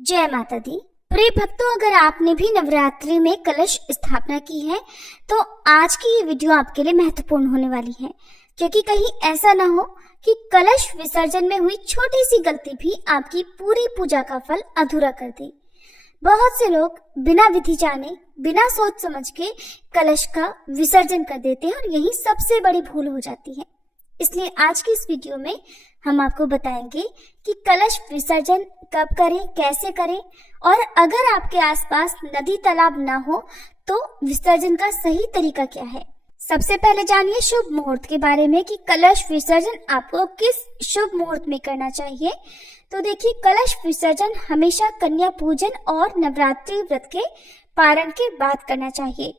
जय माता दी। प्रिय भक्तों, अगर आपने भी नवरात्रि में कलश स्थापना की है तो आज की ये वीडियो आपके लिए महत्वपूर्ण होने वाली है, क्योंकि कहीं ऐसा ना हो कि कलश विसर्जन में हुई छोटी सी गलती भी आपकी पूरी पूजा का फल अधूरा कर दे। बहुत से लोग बिना विधि जाने, बिना सोच समझ के कलश का विसर्जन कर देते हैं और यही सबसे बड़ी भूल हो जाती है। इसलिए आज की इस वीडियो में हम आपको बताएंगे कि कलश विसर्जन कब करें, कैसे करें, और अगर आपके आसपास नदी तालाब ना हो तो विसर्जन का सही तरीका क्या है। सबसे पहले जानिए शुभ मुहूर्त के बारे में कि कलश विसर्जन आपको किस शुभ मुहूर्त में करना चाहिए। तो देखिए, कलश विसर्जन हमेशा कन्या पूजन और नवरात्रि व्रत के पारण के बाद करना चाहिए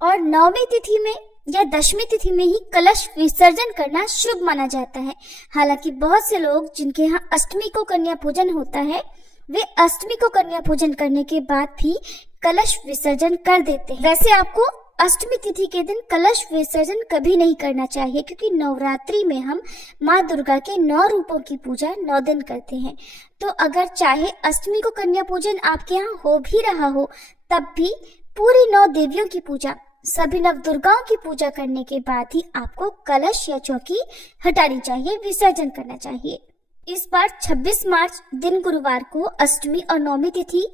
और नवमी तिथि में या दशमी तिथि में ही कलश विसर्जन करना शुभ माना जाता है। हालांकि बहुत से लोग जिनके यहाँ अष्टमी को कन्या पूजन होता है, वे अष्टमी को कन्या पूजन करने के बाद भी कलश विसर्जन कर देते हैं। वैसे आपको अष्टमी तिथि के दिन कलश विसर्जन कभी नहीं करना चाहिए, क्योंकि नवरात्रि में हम माँ दुर्गा के 9 रूपों की पूजा 9 दिन करते हैं। तो अगर चाहे अष्टमी को कन्या पूजन आपके यहाँ हो भी रहा हो, तब भी पूरी 9 देवियों की पूजा, सभी नव दुर्गाओं की पूजा करने के बाद ही आपको कलश या चौकी हटानी चाहिए, विसर्जन करना चाहिए। इस बार 26 मार्च दिन गुरुवार को अष्टमी और नवमी तिथि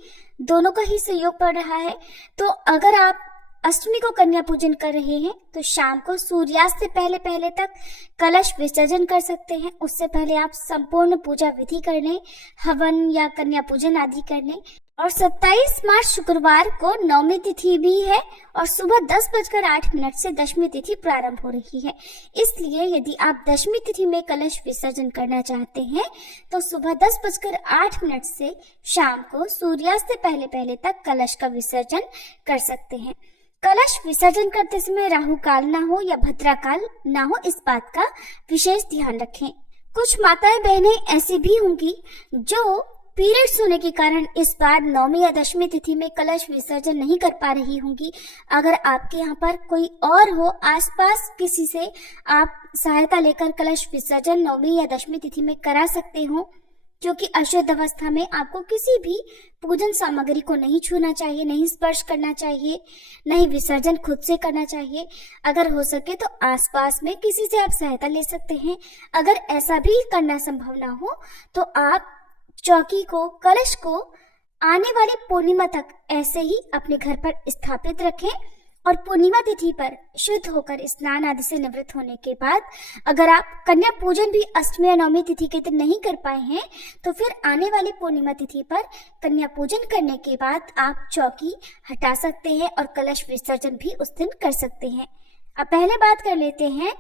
दोनों का ही सहयोग पड़ रहा है। तो अगर आप अष्टमी को कन्या पूजन कर रहे हैं तो शाम को सूर्यास्त से पहले पहले तक कलश विसर्जन कर सकते हैं। उससे पहले आप संपूर्ण पूजा विधि कर लें, हवन या कन्या पूजन आदि कर लें। और 27 मार्च शुक्रवार को नवमी तिथि भी है और सुबह 10:08 से दशमी तिथि प्रारंभ हो रही है। इसलिए यदि आप दशमी तिथि में कलश विसर्जन करना चाहते हैं तो सुबह 10:08 से शाम को सूर्यास्त से पहले पहले तक कलश का विसर्जन कर सकते हैं। कलश विसर्जन करते समय राहु काल ना हो या भद्रा काल ना हो, इस बात का विशेष ध्यान रखें। कुछ माताएं बहनें ऐसी भी होंगी जो पीरियड्स होने के कारण इस बार नवमी या दशमी तिथि में कलश विसर्जन नहीं कर पा रही होंगी। अगर आपके यहाँ पर कोई और हो, आसपास किसी से आप सहायता लेकर कलश विसर्जन नवमी या दशमी तिथि में करा सकते हो, क्योंकि अशुद्ध अवस्था में आपको किसी भी पूजन सामग्री को नहीं छूना चाहिए, नहीं स्पर्श करना चाहिए, नहीं विसर्जन खुद से करना चाहिए। अगर हो सके तो आसपास में किसी से आप सहायता ले सकते हैं। अगर ऐसा भी करना संभव ना हो तो आप चौकी को, कलश को आने वाली पूर्णिमा तक ऐसे ही अपने घर पर स्थापित रखें और पूर्णिमा तिथि पर शुद्ध होकर स्नान आदि से निवृत्त होने के बाद अगर आप कन्या पूजन भी अष्टमी या नवमी तिथि के दिन नहीं कर पाए हैं तो फिर आने वाली पूर्णिमा तिथि पर कन्या पूजन करने के बाद आप चौकी हटा सकते हैं और कलश विसर्जन भी उस दिन कर सकते हैं। अब पहले बात कर लेते हैं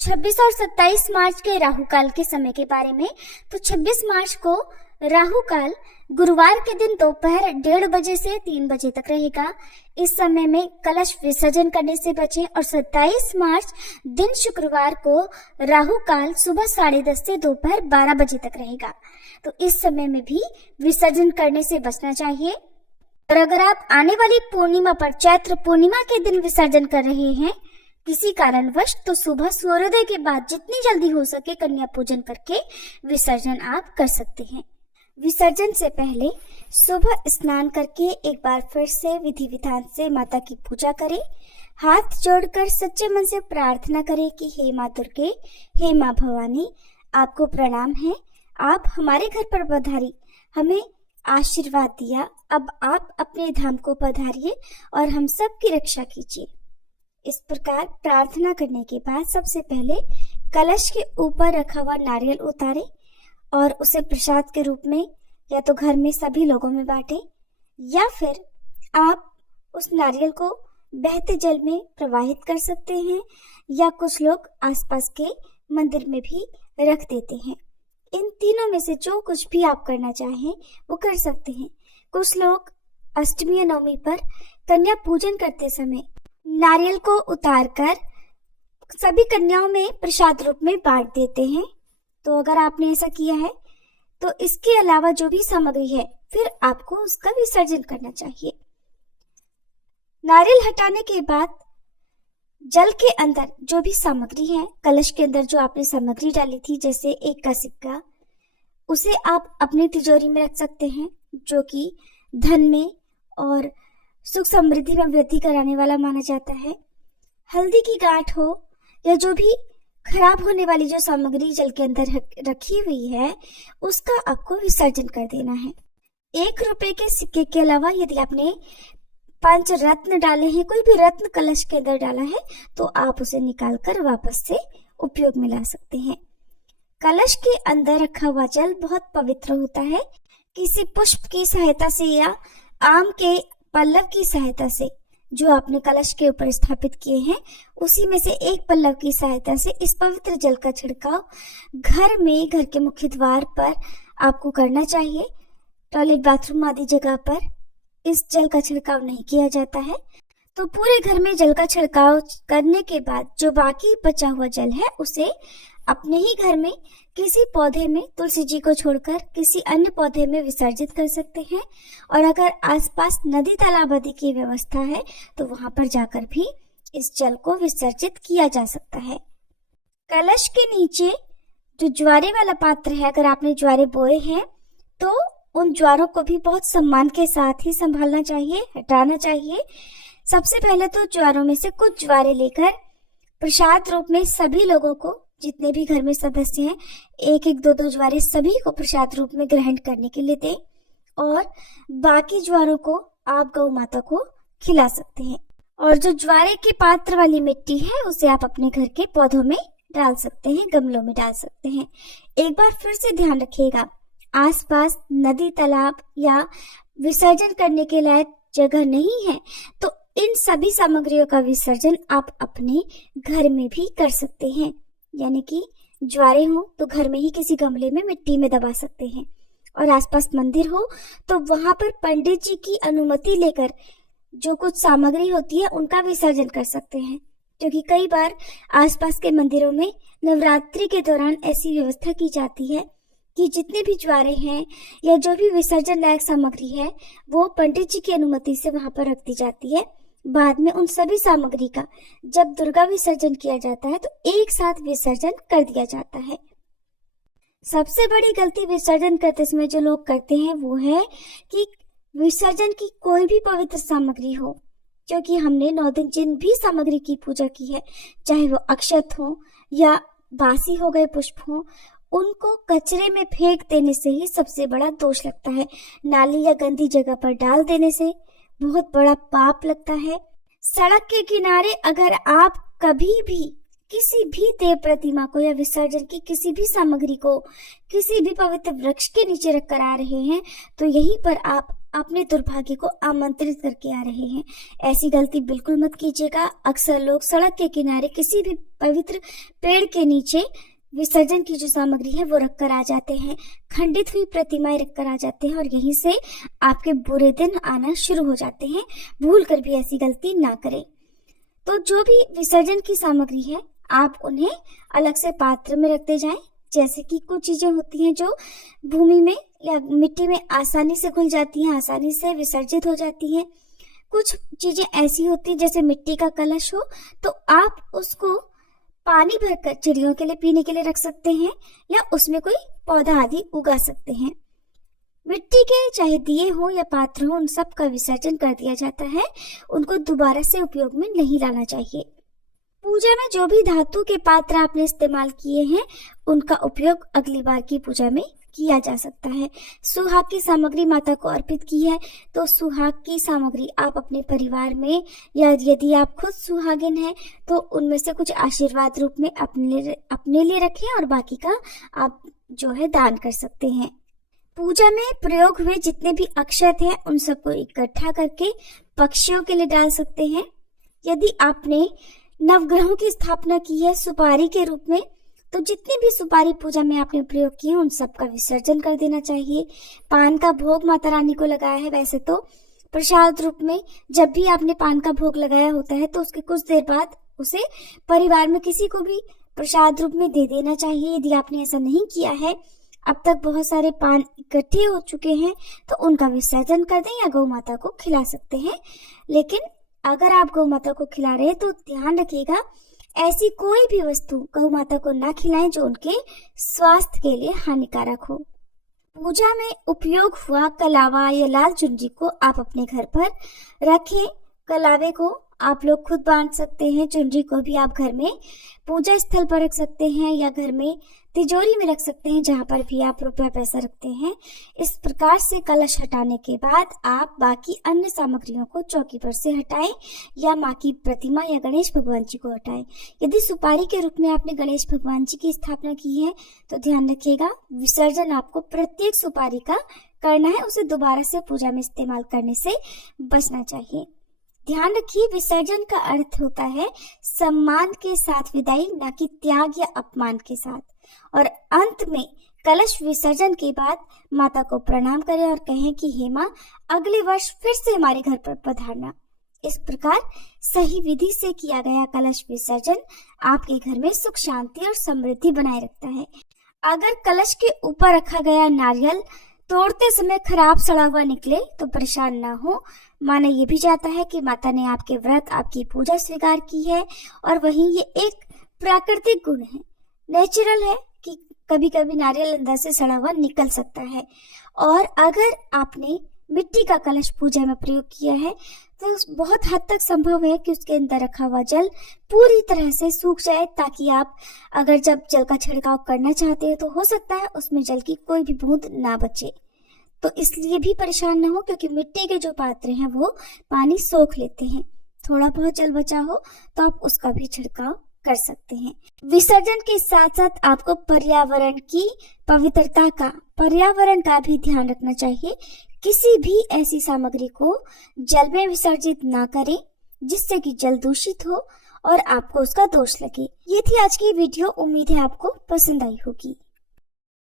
26 और 27 मार्च के राहु काल के समय के बारे में। तो 26 मार्च को राहु काल गुरुवार के दिन दोपहर 1:30 बजे से 3 बजे तक रहेगा। इस समय में कलश विसर्जन करने से बचें। और 27 मार्च दिन शुक्रवार को राहु काल सुबह 10:30 से दोपहर 12 बजे तक रहेगा। तो इस समय में भी विसर्जन करने से बचना चाहिए। और अगर आप आने वाली पूर्णिमा पर, चैत्र पूर्णिमा के दिन विसर्जन कर रहे हैं किसी कारणवश, तो सुबह सूर्योदय के बाद जितनी जल्दी हो सके कन्या पूजन करके विसर्जन आप कर सकते हैं। विसर्जन से पहले सुबह स्नान करके एक बार फिर से विधि विधान से माता की पूजा करें। हाथ जोड़कर सच्चे मन से प्रार्थना करें कि हे माँ दुर्गे, हे माँ भवानी, आपको प्रणाम है। आप हमारे घर पर पधारी, हमें आशीर्वाद दिया। अब आप अपने धाम को पधारिए और हम सब की रक्षा कीजिए। इस प्रकार प्रार्थना करने के बाद सबसे पहले कलश के ऊपर रखा हुआ नारियल उतारें और उसे प्रसाद के रूप में या तो घर में सभी लोगों में बांटें, या फिर आप उस नारियल को बहते जल में प्रवाहित कर सकते हैं, या कुछ लोग आसपास के मंदिर में भी रख देते हैं। इन तीनों में से जो कुछ भी आप करना चाहें वो कर सकते हैं। कुछ लोग अष्टमी या नवमी पर कन्या पूजन करते समय नारियल को उतारकर सभी कन्याओं में प्रसाद रूप में बांट देते हैं। तो अगर आपने ऐसा किया है तो इसके अलावा जो भी सामग्री है फिर आपको उसका विसर्जन करना चाहिए। नारियल हटाने के बाद जल के अंदर जो भी सामग्री है, कलश के अंदर जो आपने सामग्री डाली थी, जैसे 1 का सिक्का, उसे आप अपनी तिजोरी में रख सकते हैं। जो कि धन में और सुख समृद्धि में वृद्धि कराने वाला माना जाता है। हल्दी की गांठ हो या जो भी खराब होने वाली जो सामग्री जल के अंदर रखी हुई है, उसका आपको विसर्जन कर देना है। 1 रुपए के सिक्के के अलावा यदि आपने 5 रत्न डाले हैं, कोई भी रत्न कलश के अंदर डाला है, तो आप उसे निकालकर वापस से उपयोग में ला सकते हैं। कलश के अंदर रखा हुआ जल बहुत पवित्र होता है। किसी पुष्प की सहायता से या आम के पल्लव की सहायता से जो आपने कलश के ऊपर स्थापित किए हैं, उसी में से एक पल्लव की सहायता से इस पवित्र जल का छिड़काव घर में, घर के मुख्य द्वार पर आपको करना चाहिए। टॉयलेट, बाथरूम आदि जगह पर इस जल का छिड़काव नहीं किया जाता है। तो पूरे घर में जल का छिड़काव करने के बाद जो बाकी बचा हुआ जल है, उसे अपने ही घर में किसी पौधे में, तुलसी जी को छोड़कर किसी अन्य पौधे में विसर्जित कर सकते हैं। और अगर आसपास नदी तालाब आदि की व्यवस्था है तो वहां पर जाकर भी इस जल को विसर्जित किया जा सकता है। कलश के नीचे जो ज्वारे वाला पात्र है, अगर आपने ज्वारे बोए हैं तो उन ज्वारों को भी बहुत सम्मान के साथ ही संभालना चाहिए, हटाना चाहिए। सबसे पहले तो ज्वारों में से कुछ ज्वारे लेकर प्रसाद रूप में सभी लोगों को, जितने भी घर में सदस्य हैं, 1-1, 2-2 ज्वारे सभी को प्रसाद रूप में ग्रहण करने के लिए दें और बाकी ज्वारों को आप गौ माता को खिला सकते हैं। और जो ज्वारे के पात्र वाली मिट्टी है, उसे आप अपने घर के पौधों में डाल सकते हैं, गमलों में डाल सकते हैं। एक बार फिर से ध्यान रखिएगा, आसपास नदी, तालाब या विसर्जन करने के लायक जगह नहीं है तो इन सभी सामग्रियों का विसर्जन आप अपने घर में भी कर सकते हैं। यानी कि ज्वारे हो तो घर में ही किसी गमले में मिट्टी में दबा सकते हैं, और आसपास मंदिर हो तो वहां पर पंडित जी की अनुमति लेकर जो कुछ सामग्री होती है उनका विसर्जन कर सकते हैं। क्योंकि कई बार आसपास के मंदिरों में नवरात्रि के दौरान ऐसी व्यवस्था की जाती है कि जितने भी ज्वारे हैं या जो भी विसर्जन लायक सामग्री है, वो पंडित जी की अनुमति से वहां पर रख दी जाती है। बाद में उन सभी सामग्री का जब दुर्गा विसर्जन किया जाता है तो एक साथ विसर्जन कर दिया जाता है। सबसे बड़ी गलती विसर्जन करते समय जो लोग करते हैं वो है कि विसर्जन की कोई भी पवित्र सामग्री हो, क्योंकि हमने 9 दिन जिन भी सामग्री की पूजा की है, चाहे वो अक्षत हो या बासी हो गए पुष्प हो, उनको कचरे में फेंक देने से ही सबसे बड़ा दोष लगता है। नाली या गंदी जगह पर डाल देने से बहुत बड़ा पाप लगता है। सड़क के किनारे अगर आप कभी भी किसी भी देव प्रतिमा को या विसर्जन की किसी भी सामग्री को किसी भी पवित्र वृक्ष के नीचे रख कर आ रहे हैं, तो यहीं पर आप अपने दुर्भाग्य को आमंत्रित करके आ रहे हैं। ऐसी गलती बिल्कुल मत कीजिएगा। अक्सर लोग सड़क के किनारे किसी भी पवित्र पेड़ के नीचे विसर्जन की जो सामग्री है वो रख कर आ जाते हैं, खंडित हुई प्रतिमाएं रख कर आ जाते हैं, और यहीं से आपके बुरे दिन आना शुरू हो जाते हैं। भूल कर भी ऐसी गलती ना करें। तो जो भी विसर्जन की सामग्री है, आप उन्हें अलग से पात्र में रखते जाएं। जैसे कि कुछ चीजें होती हैं जो भूमि में या मिट्टी में आसानी से घुल जाती हैं, आसानी से विसर्जित हो जाती हैं। कुछ चीजें ऐसी होती हैं जैसे मिट्टी का कलश हो, तो आप उसको पानी भरकर चिड़ियों के लिए पीने के लिए रख सकते हैं या उसमें कोई पौधा आदि उगा सकते हैं। मिट्टी के चाहे दिए हो या पात्र हो, उन सब का विसर्जन कर दिया जाता है। उनको दोबारा से उपयोग में नहीं लाना चाहिए। पूजा में जो भी धातु के पात्र आपने इस्तेमाल किए हैं, उनका उपयोग अगली बार की पूजा में किया जा सकता है। सुहाग की सामग्री माता को अर्पित की है, तो सुहाग की सामग्री आप अपने परिवार में या यदि आप खुद सुहागिन हैं तो उनमें से कुछ आशीर्वाद रूप में अपने लिए रखें और बाकी का आप जो है दान कर सकते हैं। पूजा में प्रयोग हुए जितने भी अक्षत हैं उन सबको इकट्ठा करके पक्षियों के लिए डाल सकते हैं। यदि आपने नवग्रहों की स्थापना की है सुपारी के रूप में, तो जितनी भी सुपारी पूजा में आपने प्रयोग किए उन सब का विसर्जन कर देना चाहिए। पान का भोग माता रानी को लगाया है, वैसे तो प्रसाद रूप में जब भी आपने पान का भोग लगाया होता है तो उसके कुछ देर बाद उसे परिवार में किसी को भी प्रसाद रूप में दे देना चाहिए। यदि आपने ऐसा नहीं किया है, अब तक बहुत सारे पान इकट्ठे हो चुके हैं, तो उनका विसर्जन कर दें या गौ माता को खिला सकते हैं। लेकिन अगर आप गौ माता को खिला रहे हैं तो ध्यान रखिएगा, ऐसी कोई भी वस्तु गौ माता को ना खिलाएं जो उनके स्वास्थ्य के लिए हानिकारक हो। पूजा में उपयोग हुआ कलावा या लाल चुनरी को आप अपने घर पर रखें। कलावे को आप लोग खुद बांध सकते हैं, चुनरी को भी आप घर में पूजा स्थल पर रख सकते हैं या घर में तिजोरी में रख सकते हैं, जहां पर भी आप रुपया पैसा रखते हैं। इस प्रकार से कलश हटाने के बाद आप बाकी अन्य सामग्रियों को चौकी पर से हटाएं या माँ की प्रतिमा या गणेश भगवान जी को हटाएं। यदि सुपारी के रूप में आपने गणेश भगवान जी की स्थापना की है तो ध्यान रखिएगा, विसर्जन आपको प्रत्येक सुपारी का करना है, उसे दोबारा से पूजा में इस्तेमाल करने से बचना चाहिए। ध्यान रखिए, विसर्जन का अर्थ होता है सम्मान के साथ विदाई, न कि त्याग या अपमान के साथ। और अंत में कलश विसर्जन के बाद माता को प्रणाम करें और कहें कि हे माँ, अगले वर्ष फिर से हमारे घर पर पधारना। इस प्रकार सही विधि से किया गया कलश विसर्जन आपके घर में सुख शांति और समृद्धि बनाए रखता है। अगर कलश के ऊपर रखा गया नारियल तोड़ते समय खराब सड़ा हुआ निकले तो परेशान ना हो। माना ये भी जाता है कि माता ने आपके व्रत, आपकी पूजा स्वीकार की है, और वहीं ये एक प्राकृतिक गुण है, नेचुरल है कि कभी कभी नारियल अंदर से सड़ा हुआ निकल सकता है। और अगर आपने मिट्टी का कलश पूजा में प्रयोग किया है तो बहुत हद तक संभव है कि उसके अंदर रखा हुआ जल पूरी तरह से सूख जाए, ताकि आप अगर जब जल का छिड़काव करना चाहते हैं तो हो सकता है उसमें जल की कोई भी बूंद ना बचे। तो इसलिए भी परेशान ना हो, क्योंकि मिट्टी के जो पात्र हैं वो पानी सोख लेते हैं। थोड़ा बहुत जल बचा हो तो आप उसका भी छिड़काव कर सकते हैं। विसर्जन के साथ साथ आपको पर्यावरण की पवित्रता का, पर्यावरण का भी ध्यान रखना चाहिए। किसी भी ऐसी सामग्री को जल में विसर्जित ना करें जिससे कि जल दूषित हो और आपको उसका दोष लगे। ये थी आज की वीडियो, उम्मीद है आपको पसंद आई होगी।